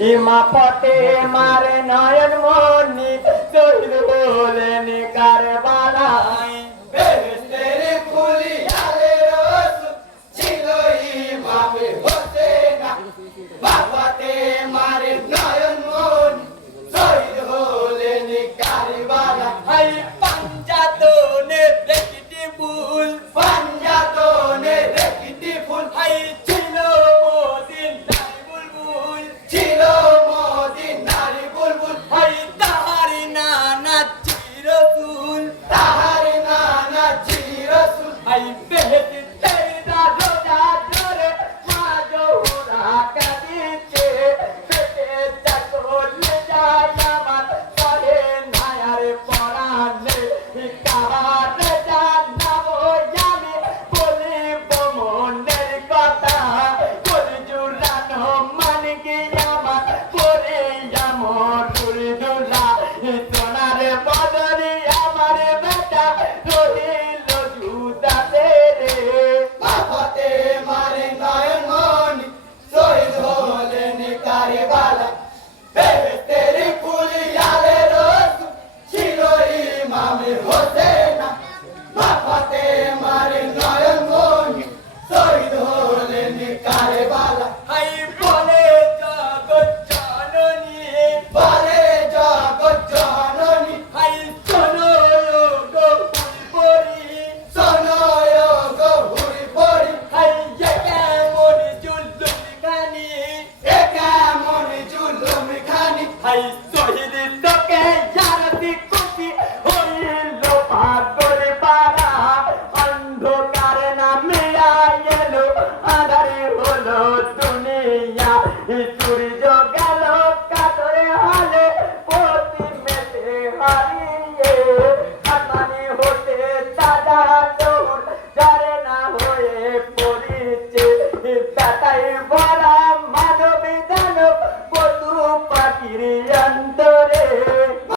એમાં પટે મારે નયન મોની Ferreira. はい。